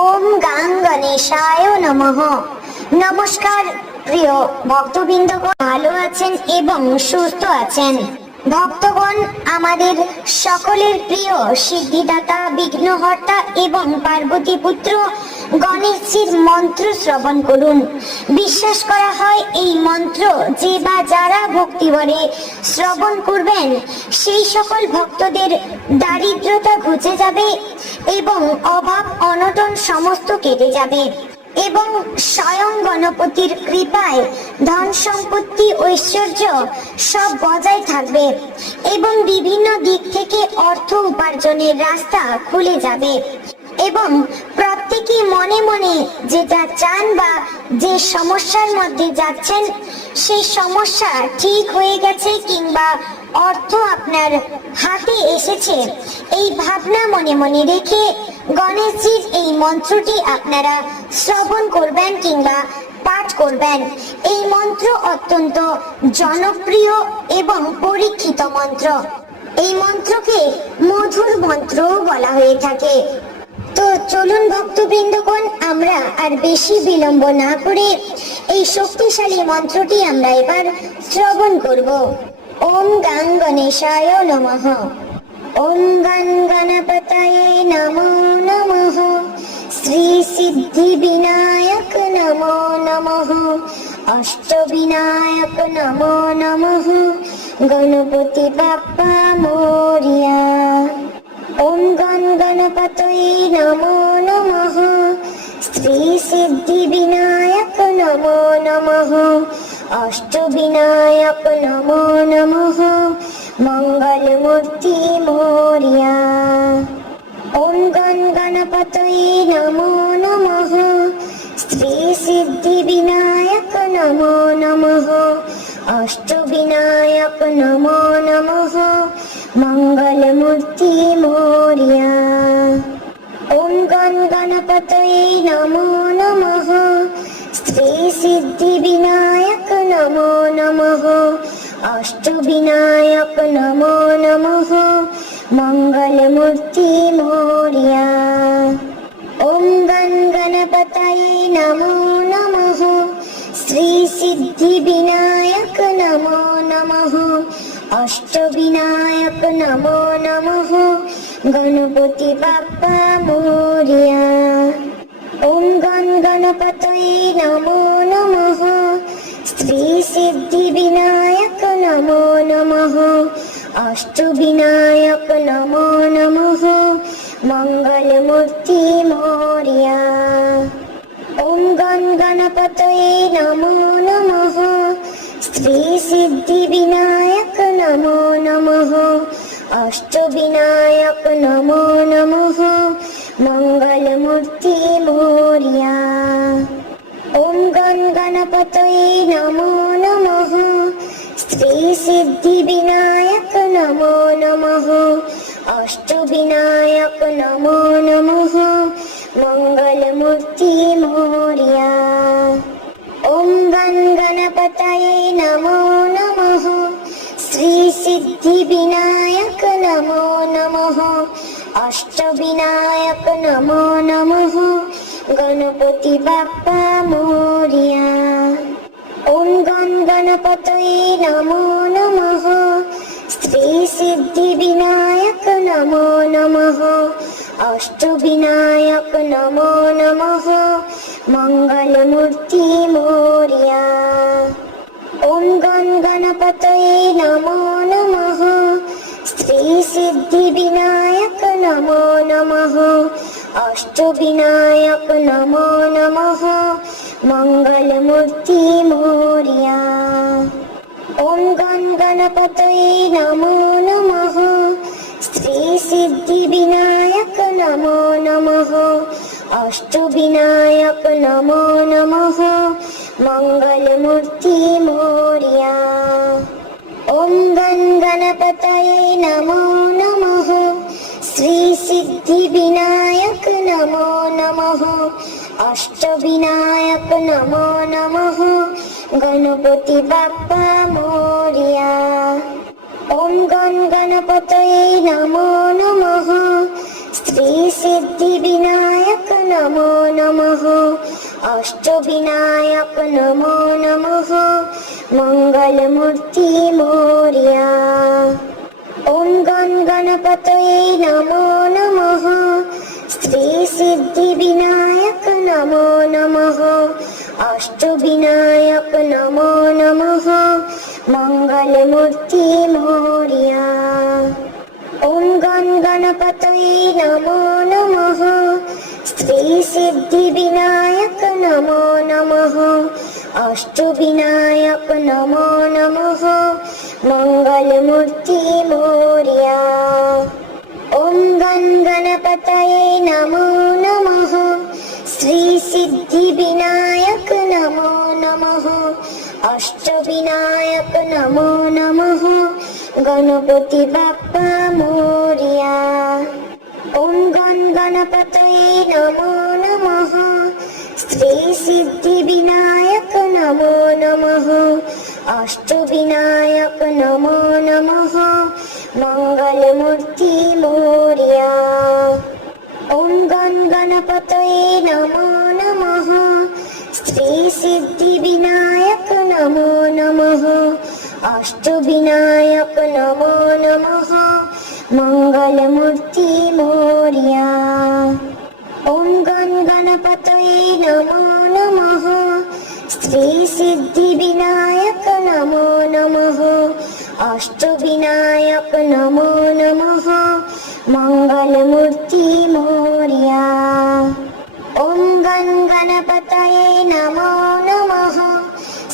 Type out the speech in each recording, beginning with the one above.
ওম গাং গণেশায় নমঃ। নমস্কার প্রিয় ভক্তবৃন্দ ভালো আছেন এবং সুস্থ আছেন। ভক্তগণ, আমাদের সকলের প্রিয় সিদ্ধিদাতা, বিঘ্নহর্তা এবং পার্বতী পুত্র, গণেশজির মন্ত্র শ্রবণ করুন। বিশ্বাস করা হয়, এই মন্ত্র যে বা যারা ভক্তিবরে শ্রবণ করবেন, সেই সকল ভক্তদের দারিদ্রতা ঘুচে যাবে এবং অভাব, অনটন সমস্ত কেটে যাবে। এবং স্বয়ং গণপতির কৃপায় ধন সম্পত্তি, ঐশ্বর্য সব বজায় থাকবে এবং বিভিন্ন দিক থেকে অর্থ উপার্জনের রাস্তা খুলে যাবে এবং প্রত্যেকে মনে মনে যেটা চান বা যে সমস্যার মধ্যে যাচ্ছেন, সেই সমস্যা ঠিক হয়ে গেছে কিংবা অর্থ আপনার হাতে এসেছে, এই ভাবনা মনে মনে রেখে গণেশজির এই মন্ত্রটি আপনারা শ্রবণ করবেন কিংবা পাঠ করবেন। এই মন্ত্র অত্যন্ত জনপ্রিয় এবং পরীক্ষিত মন্ত্র। এই মন্ত্রকে মধুর মন্ত্র বলা হয়ে থাকে। তো চলুন ভক্তবৃন্দগণ, আমরা আর বেশি বিলম্ব না করে এই শক্তিশালী মন্ত্রটি আমরা এবার শ্রবণ করব। ওম গাং গণেশায় নমঃ। ওম গণ গণপতয়ে নমো নমঃ শ্রী সিদ্ধি বিনায়ক নমো নমঃ অষ্ট বিনায়ক নমো নমঃ গণপতি বাপ্পা মোরিয়া ওম গণ গণপতয়ে নমো নমঃ শ্রী সিদ্ধি বিনায়ক মঙ্গল মূর্তি মোরিয়া। ওম গণ গণপতয়ে নমো নমঃ। শ্রী সিদ্ধি বিনায়ক নমো নমঃ। অষ্ট বিনায়ক নমো নমঃ। মঙ্গল মূর্তি মোরিয়া। ওম গণ গণপতয়ে নমো নমঃ। শ্রী সিদ্ধি বিনায়ক নমো নমঃ। অষ্ট বিনায়ক নমো নমঃ। মঙ্গল মূর্তি মোরিয়া। ওম গণ গণপতয়ে নমো নমঃ। শ্রী সিদ্ধি বিনায়ক নমো নমঃ। অষ্ট বিনায়ক নমো নমঃ। গণপতি বাপ্পা মোরিয়া। শ্রী সিদ্ধি বিনায়ক নমো নমঃ অষ্ট বিনায়ক নমো নমঃ মঙ্গল মূর্তি মোরিয়া ওম গণ গণপতয়ে নমো নমঃ শ্রী সিদ্ধি বিনায়ক নমো নমঃ অষ্ট বিনায়ক নমো নমঃ মঙ্গল মূর্তি মোরিয়া ওম গণ গণপতয়ে নমো নমঃ। শ্রী সিদ্ধি বিনায়ক নমো নমঃ। অষ্ট বিনায়ক নমো নমঃ। মঙ্গল মূর্তি মোরিয়া ওম গণ গণপতয়ে নমো নমঃ। শ্রী সিদ্ধি বিনায়ক নমো মোরিয়া। ওম গণ গণপতয়ে নমো নমঃ। শ্রী সিদ্ধি বিনায়ক নমো নমঃ। অষ্ট বিনায়ক নমো নমঃ। মঙ্গল মূর্তি মোরিয়া। ওম গণ গণপতয়ে নমো নমঃ। শ্রী সিদ্ধি বিনায়ক নমো নমঃ। অষ্ট বিনায়ক নমো নমঃ। মঙ্গল মূর্তি মোরিয়া ওম গণ গণপতয়ে নমো নমঃ। শ্রী সিদ্ধি বিনায়ক নমো নমঃ। অষ্ট বিনায়ক নমো নমঃ। মঙ্গল মূর্তি মোরিয়া ওম গণ গণপতয়ে নমো নমঃ। শ্রী সিদ্ধি বিনায়ক নমো নমঃ। অষ্ট বিনায়ক নমো নমঃ। গণপতি বাপ্পা মোরিয়া। ওম গণ গণপতয়ে নমো নমঃ। শ্রী সিদ্ধি বিনায়ক নমো নমঃ। অষ্টবিনায়ক নমো নমঃ। মঙ্গলমূর্তি মোরিয়া। ওম গণ গণপতয়ে নমো নমঃ। শ্রী সিদ্ধি বিনায়ক নমো নমঃ অষ্টবিনায়ক নমো নমঃ মঙ্গলমূর্তি মোরিয়া ওম গণ গণপতয়ে নমো নমঃ শ্রী সিদ্ধি বিনায়ক নমো নমঃ অষ্টবিনায়ক নমো নমঃ মঙ্গলমূর্তি মোরিয়া ওম গণ গণপতয়ে নমো নমঃ শ্রী সিদ্ধি বিনায়ক নমো নমঃ অষ্টবিনায়ক নমো নমঃ গণপতি বাপ্পা মোরিয়া ওম গণ গণপতয়ে নমো নমঃ শ্রী অষ্টবিনায়ক নমো নমঃ মঙ্গলমূর্তি মোরিয়া ওম গণ গণপতয়ে নমো নমঃ শ্রী সিদ্ধি বিনায়ক নমো নমঃ অষ্টবিনায়ক নমো নমঃ মঙ্গলমূর্তি মোরিয়া ওম গণ গণপতয়ে নমো নমঃ শ্রী সিদ্ধি বিনায়ক নমো। নমঃ অষ্টবিনায়ক নমো। নমঃ মঙ্গলমূর্তি মোরিয়া। ওম গণ গণপতয়ে নমো নমঃ।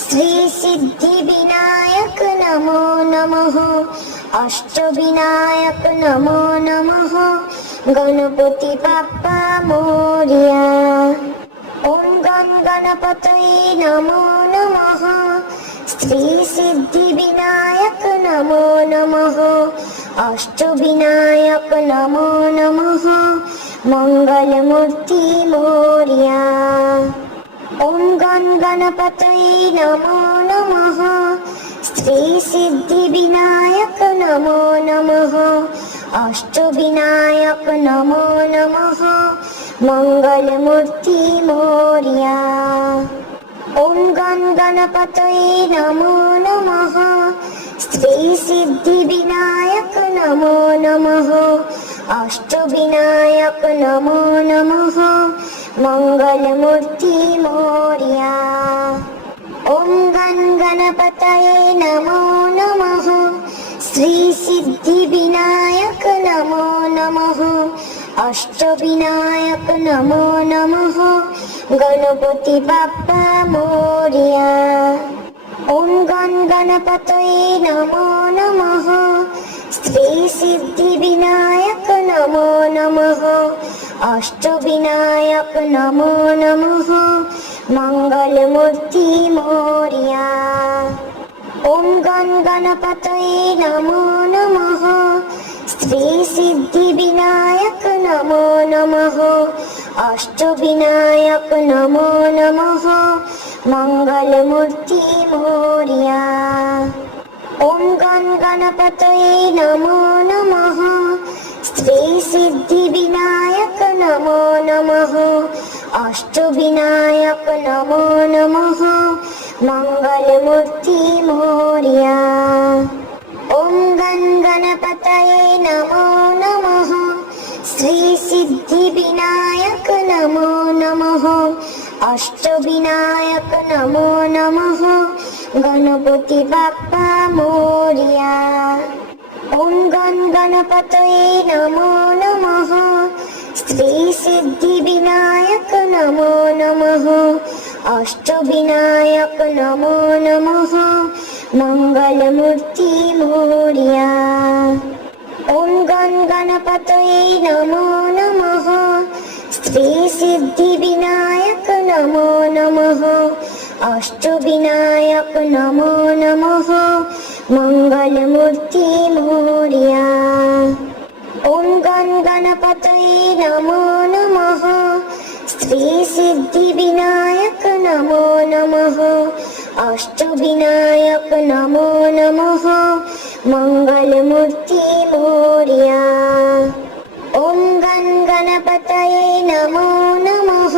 শ্রী সিদ্ধি বিনায়ক নমো। নমঃ অষ্টবিনায়ক নমো নমঃ। গণপতি বাপ্পা মোরিয়া। ওম গণ গণপতয়ে নমো নমঃ। শ্রী সিদ্ধি বিনায়ক নমো নমঃ। অষ্টবিনায়ক নমো নমঃ। মঙ্গলমূর্তি মোরিয়া। ওম গণ গণপতয়ে নমো নমঃ। শ্রী সিদ্ধি বিনায়ক নমো। নমঃ মঙ্গলমূর্তি মোরিয়া। ওম গণ গণপতয়ে নমো নমঃ। শ্রী সিদ্ধি বিনায়ক নমো নমঃ। অষ্টবিনায়ক নমো নমঃ। মঙ্গলমূর্তি মোরিয়া। ওম গণ গণপতয়ে নমো নমঃ। শ্রী সিদ্ধি বিনায়ক নমো নমঃ। অষ্টবিনায়ক নমো নমঃ। গণপতি বাপ্পা মোরিয়া। ওম গণ গণপতয়ে নমো নমঃ। শ্রী সিদ্ধি বিনায়ক নমো নমঃ। অষ্টবিনায়ক নমো নমঃ। মঙ্গলমূর্তি মোরিয়া। ওম গণ গণপতয়ে নমো নমঃ। শ্রী সিদ্ধি বিনায়ক নমো নমঃ অষ্টবিনায়ক নমো নমঃ মঙ্গলমূর্তি মোরিয়া ওম গণ গণপতয়ে নমো নমঃ শ্রী সিদ্ধি বিনায়ক নমো নমঃ অষ্টবিনায়ক নমো নমঃ মঙ্গলমূর্তি মোরিয়া ওম গণ গণপতয়ে নমো নমঃ শ্রী সিদ্ধি বিনায়ক নমো নমঃ অষ্টবিনায়ক নমো নমঃ গণপতি বাপ্পা মোরিয়া ওম গণ গণপতয়ে নমো নমঃ। শ্রী সিদ্ধি বিনায়ক নমো নমঃ। অষ্টবিনায়ক নমো নমঃ। মঙ্গলমূর্তি মোরিয়া। ওম গণ গণপতয়ে নমো নমঃ। শ্রী সিদ্ধি বিনায়ক নমো নমঃ। অষ্টবিনায়ক নমো নমঃ। মঙ্গলমূর্তি মোরিয়া। ওম গণ গণপতয়ে নমো নমঃ।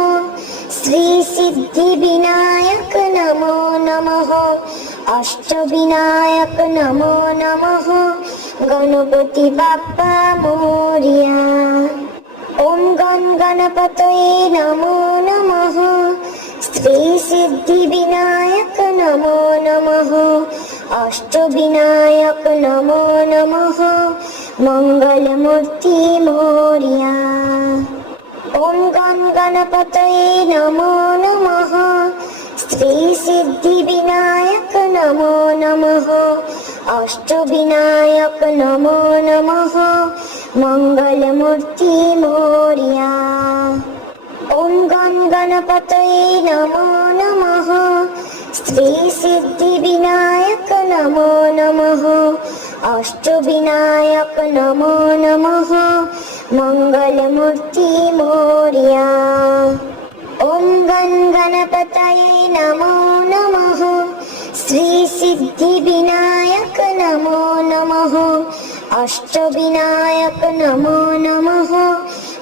শ্রী সিদ্ধি বিনায়ক নমো নমঃ। অষ্টবিনায়ক নমো নমঃ। মঙ্গলমূর্তি মোরিয়া। ওম গণ নমঃ সিদ্ধি বিনায়ক নমো নমঃ। সিদ্ধি বিনায়ক নমো নমঃ। মঙ্গলমূর্তি মোরিয়া ওম গণ গণপতয়ে নমো নমঃ। স্ত্রী সিদ্ধি বিনায়ক নমো নমঃ। অষ্টবিনায়ক নমো নমঃ। মঙ্গলমূর্তি মোরিয়া ওম গণ গণপতয়ে নমো নমঃ। স্ত্রী সিদ্ধি বিনায়ক নমো নমঃ। অষ্টবিনায়ক নমো নমঃ। মঙ্গলমূর্তি মোরিয়া। ওম গণ গণপতয়ে নমো নমঃ। শ্রী সিদ্ধি বিনায়ক নমো।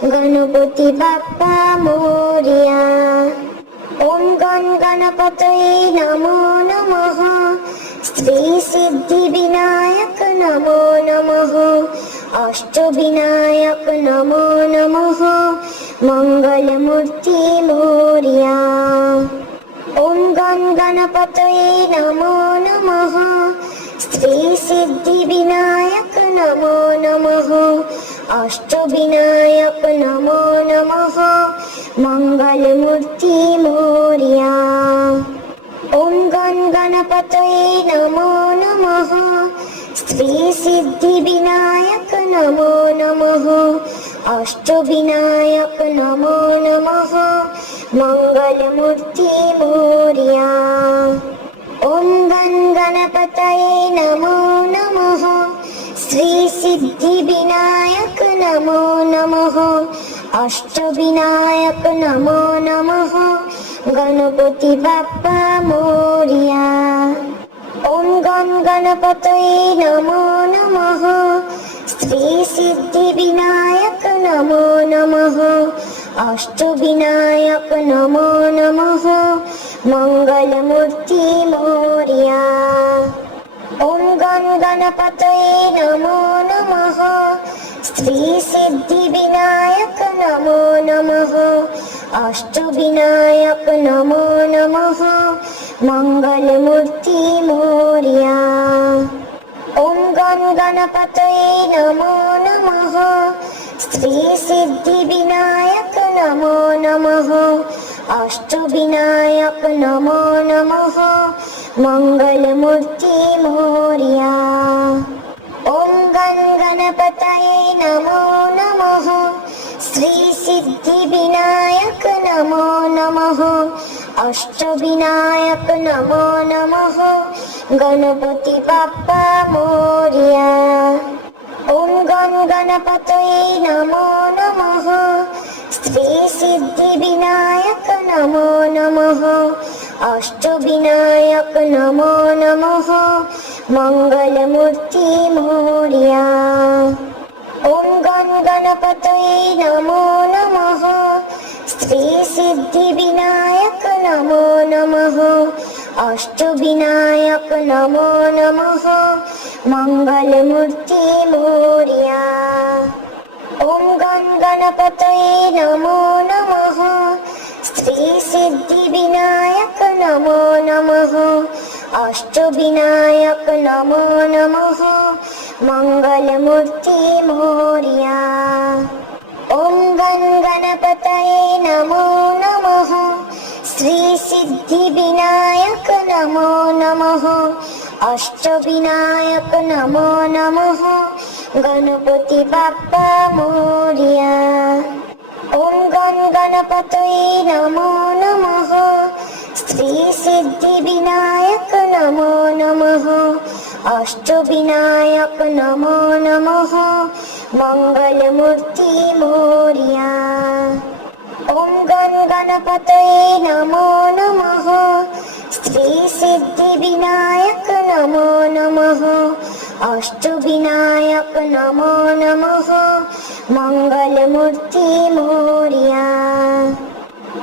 গণপতি বাপ্পা মোরিয়া। ওম গণ গণপতয়ে নমো নমঃ। স্ত্রী সিদ্ধি বিনায়ক নমো নমঃ। অষ্টবিনায়ক নমো নমঃ। মঙ্গলমূর্তি মোরিয়া। ওম গণ গণপতয়ে নমো নমঃ। স্ত্রী সিদ্ধি বিনায়ক নমো নমঃ অষ্টবিনায়ক নমো নমঃ মঙ্গলমূর্তি মোরিয়া ওম গণ গণপতয়ে নমো নমঃ স্ত্রী সিদ্ধি বিনায়ক নমো নমঃ অষ্টবিনায়ক নমো নমঃ মঙ্গলমূর্তি মোরিয়া নমো নমঃ। অষ্টবিনায়ক নমো নমঃ। গণপতি বাপ্পা মোরিয়া। ওম গণ গণপতয়ে নমো নমঃ। স্ত্রী সিদ্ধি বিনায়ক নমো নমঃ। অষ্টবিনায়ক নমো নমঃ। মঙ্গলমূর্তি মোরিয়া। ওম গণ গণপতয়ে নমো নমঃ। স্ত্রী সিদ্ধি বিনায়ক নমো নমঃ অষ্টবিনায়ক নমো নমঃ মঙ্গলমূর্তি মোরিয়া ওম গণ গণপতয়ে নমো নমঃ স্ত্রী সিদ্ধি বিনায়ক নমো নমঃ অষ্টবিনায়ক নমো নমঃ মঙ্গলমূর্তি মোরিয়া ওম গণ গণপতয়ে নমো নমঃ শ্রী সিদ্ধি বিনায়ক নমো নমঃ অষ্টবিনায়ক নমো নমঃ গণপতি বাপ্পা মোরিয়া ওম গণ গণপতয়ে নমো নমঃ স্ত্রী অষ্টবিনায়ক নমো নমঃ। মঙ্গলমূর্তি মোরিয়া ওম গণ গণপতয়ে নমো নমঃ। স্ত্রী সিদ্ধি বিনায়ক নমো নমঃ। অষ্টবিনায়ক নমো নমঃ। মঙ্গলমূর্তি মোরিয়া ওম গণ গণপতয়ে নমো নমঃ। স্ত্রী সিদ্ধি বিনায়ক নমো নমঃ অষ্টবিনায়ক নমো নমঃ মঙ্গলমূর্তি মোরিয়া ওম গণ গণপতয়ে নমো নমঃ শ্রী সিদ্ধি বিনায়ক নমো নমঃ অষ্টবিনায়ক নমো নমঃ গণপতি नमो नमः। श्रीसिद्धिविनायक नमो नमः। নমো नमो नमः। সিদ্ধি বিনায়ক নমো নমঃ অষ্টবিনায়ক নমো ওম গণ গণপতয়ে নমো নমঃ সিদ্ধি বিনায়ক নমো নমঃ নমঃ মঙ্গলমূর্তি মোরিয়া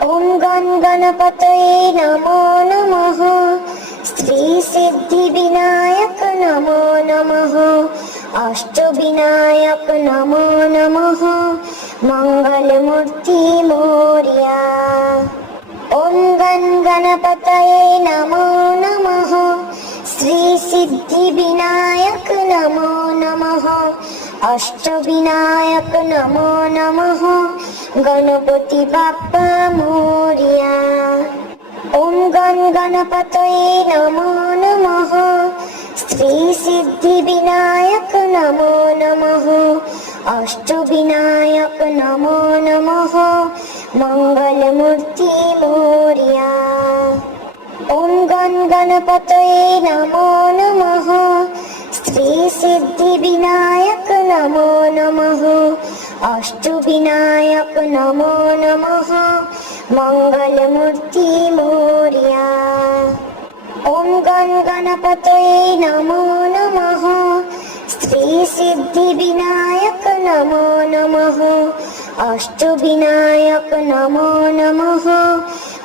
ওম গণ গণ গণপতয়ে নমো নমঃ শ্রী সিদ্ধি বিনায়ক নমো নমঃ অষ্টবিনায়ক নমো নমঃ মঙ্গলমূর্তি মোরিয়া ওম গণ গণপতয়ে নমো নমঃ শ্রী সিদ্ধি বিনায়ক নমো নমঃ অষ্টবিনায়ক নমো নমঃ গণপতি বাপ্পা মোরিয়া ওম গণ গণপতয়ে নমো নমঃ শ্রী অষ্টবিনায়ক নমো নমঃ। মঙ্গলমূর্তি মোরিয়া। গণপতয়ে নমো নমঃ। শ্রী সিদ্ধি বিনায়ক নমো নমঃ। অষ্টবিনায়ক নমো নমঃ। মঙ্গলমূর্তি মোরিয়া। ওম গণ গণপতয়ে নমো নমঃ। শ্রী সিদ্ধি বিনায়ক নমো নমঃ অষ্টবিনায়ক নমো নমঃ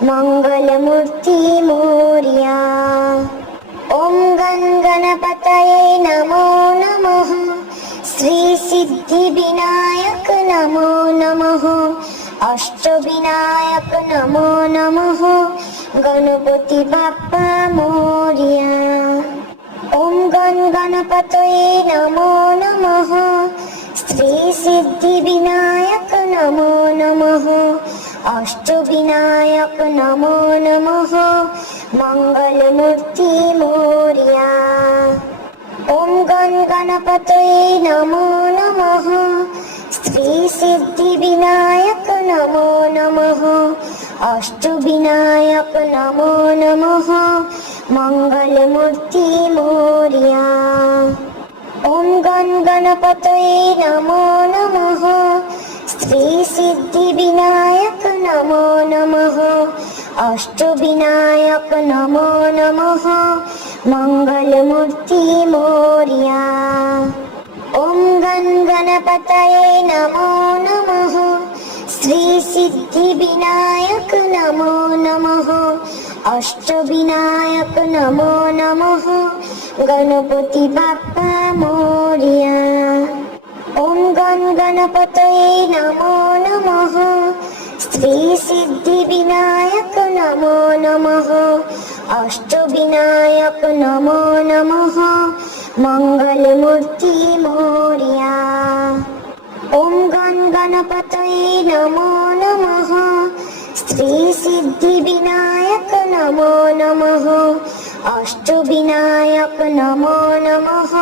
মঙ্গলমূর্তি মোরিয়া ওম গণ গণপতয়ে নমো নমঃ শ্রী সিদ্ধি বিনায়ক নমো নমঃ অষ্টবিনায়ক নমো নমঃ গণপতি বাপ্পা মোরিয়া গণ গণপতয়ে নমো নমঃ শ্রী সিদ্ধি বিনায়ক নমো নমঃ অষ্টবিনায়ক নমো নমঃ মঙ্গলমূর্তি মোরিয়া ওম গণ গণপতয়ে নমো নমঃ শ্রী সিদ্ধি বিনায়ক নমো নমঃ অষ্টবিনায়ক নমো নমঃ মঙ্গলমূর্তি মোরিয়া। ওম গণ গণপতয়ে নমো নমঃ। শ্রী সিদ্ধি বিনায়ক নমো নমঃ। অষ্টবিনায়ক নমো নমঃ। মঙ্গলমূর্তি মোরিয়া। ওম গণ গণপতয়ে নমো নমঃ। শ্রী সিদ্ধি বিনায়ক নমো নমঃ। অষ্টবিনায়ক নমো নমঃ গণপতি বাপ্পা মোরিয়া ওম গণ গণপতয়ে নমো নমঃ শ্রী সিদ্ধি বিনায়ক নমো নমঃ অষ্টবিনায়ক নমো নমঃ মঙ্গলমূর্তি মোরিয়া ওম গণ গণপতয়ে নমো নমঃ শ্রী সিদ্ধি বিনায়ক নমো নমঃ অষ্টবিনায়ক নমো নমঃ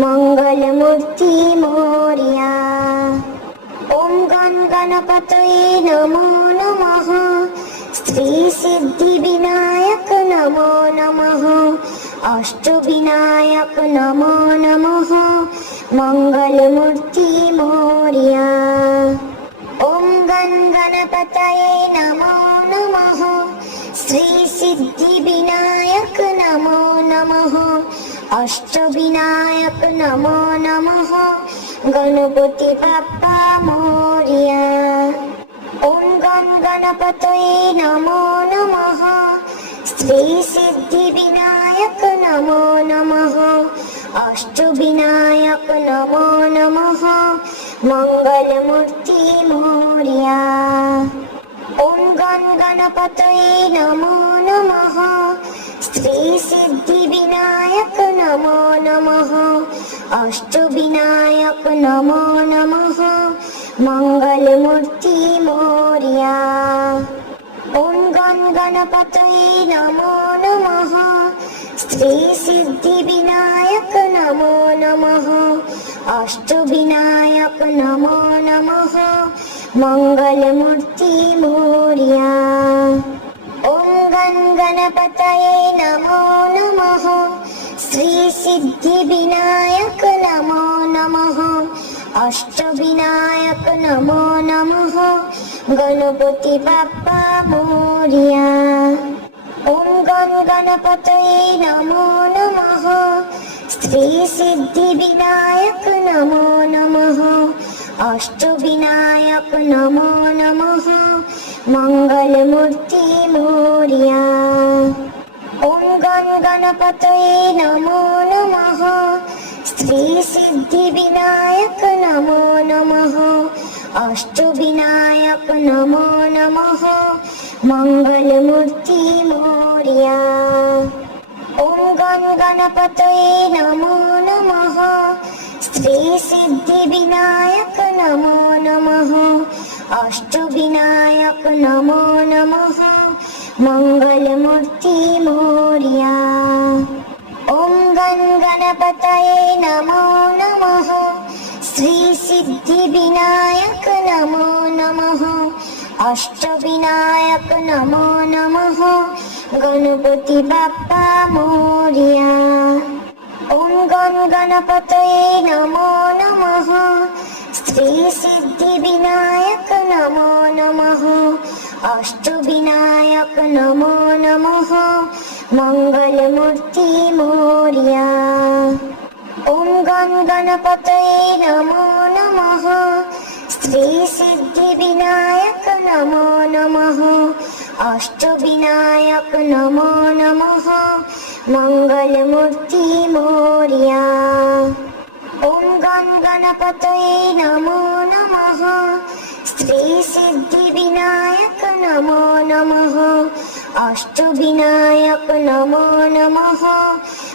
মঙ্গলমূর্তি মোরিয়া ওম গণ গণপতয়ে নমো নমঃ শ্রী সিদ্ধি বিনায়ক নমো নমঃ অষ্টবিনায়ক নমো নমঃ মঙ্গলমূর্তি মোরিয়া ওম গণ গণপতয়ে নমঃ শ্রী সিদ্ধি বিনায়ক নমো নমঃ অষ্টবিনায়ক নমো নমঃ গণপতি বাপ্পা মোরিয়া ওম গণ গণপতয়ে নমো নমঃ শ্রী সিদ্ধি বিনায়ক নমো নমঃ অষ্টবিনায়ক নমো নমঃ মঙ্গলমূর্তি মোরিয়া ওম গণ গণপতয়ে নমো নমঃ শ্রী সিদ্ধি বিনায়ক নমো নমঃ অষ্টবিনায়ক নমো নমঃ মঙ্গলমূর্তি মোরিয়া ওম গণ গণপতয়ে নমো নমঃ শ্রী সিদ্ধি বিনায়ক নমো মঙ্গলমূর্তি মোরিয়া ওম গণ গণপতয়ে নমো নমঃ শ্রী সিদ্ধি বিনায়ক নমো নমঃ অষ্টবিনায়ক নমো নমঃ গণপতি বাপ্পা মোরিয়া ওম গণ নমো নমঃ শ্রী সিদ্ধি বিনায়ক নমো নমঃ অষ্টবিনায়ক নমো নমঃ। মঙ্গলমূর্তি মোরিয়া। ওম গণ গণপতয়ে নমো নমঃ। স্ত্রী সিদ্ধি বিনায়ক নমো নমঃ। অষ্ট বিনায়ক নমো নমঃ। মঙ্গলমূর্তি মোরিয়া। ওম গণ গণপতয়ে নমো নমঃ। স্ত্রী সিদ্ধি বিনায়ক নমো নমঃ অষ্ট বিনায়ক নমো নমঃ, মঙ্গলমূর্তি মোরিয়া ওম গণ গণপতয়ে নমো নমঃ শ্রী সিদ্ধি বিনায়ক নমো নমঃ অষ্ট বিনায়ক নমো নমঃ গণপতি বাপ্পা মোরিয়া ওম গণ গণপতয়ে নমো নমঃ স্ত্রী সিদ্ধি বিনায়ক নমো নমঃ অষ্ট বিনায়ক নমো নমঃ মঙ্গলমূর্তি মোরিয়া ওম নমঃ মঙ্গলমূর্তি মোরিয়া। ওম গণ গণপতয়ে নমো নমঃ। স্ত্রী সিদ্ধি বিনায়ক নমো নমঃ। অষ্ট বিনায়ক নমো নমঃ।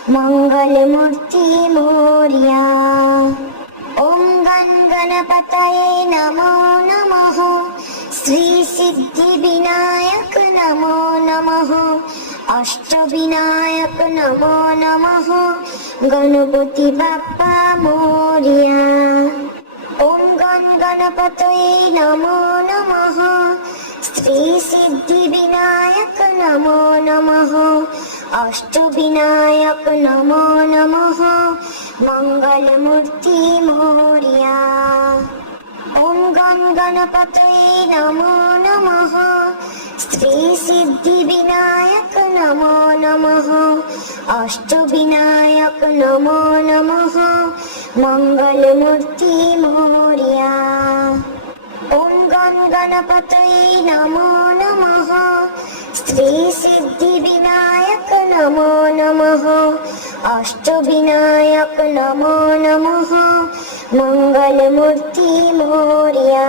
মঙ্গলমূর্তি মোরিয়া। ওম গণ গণপতয়ে নমো নমঃ। শ্রী সিদ্ধি বিনায়ক নমো নমঃ। অষ্ট বিনায়ক নমো নমঃ। গণপতি বাপ্পা মোরিয়া। ওম গণ গণপতয়ে নমো নমঃ। স্ত্রী সিদ্ধি বিনায়ক নমো নমঃ। অষ্ট বিনায়ক নমো। নমঃ মঙ্গলমূর্তি মোরিয়া। ওম গণ গণপতয়ে নমো নমঃ। স্ত্রী সিদ্ধি বিনায়ক নমো নমঃ। অষ্ট বিনায়ক নমো। নমঃ মঙ্গলমূর্তি মোরিয়া নমো নমঃ। স্ত্রী সিদ্ধি বিনায়ক নমো নমঃ। অষ্ট বিনায়ক নমো। নমঃ মঙ্গলমূর্তি মোরিয়া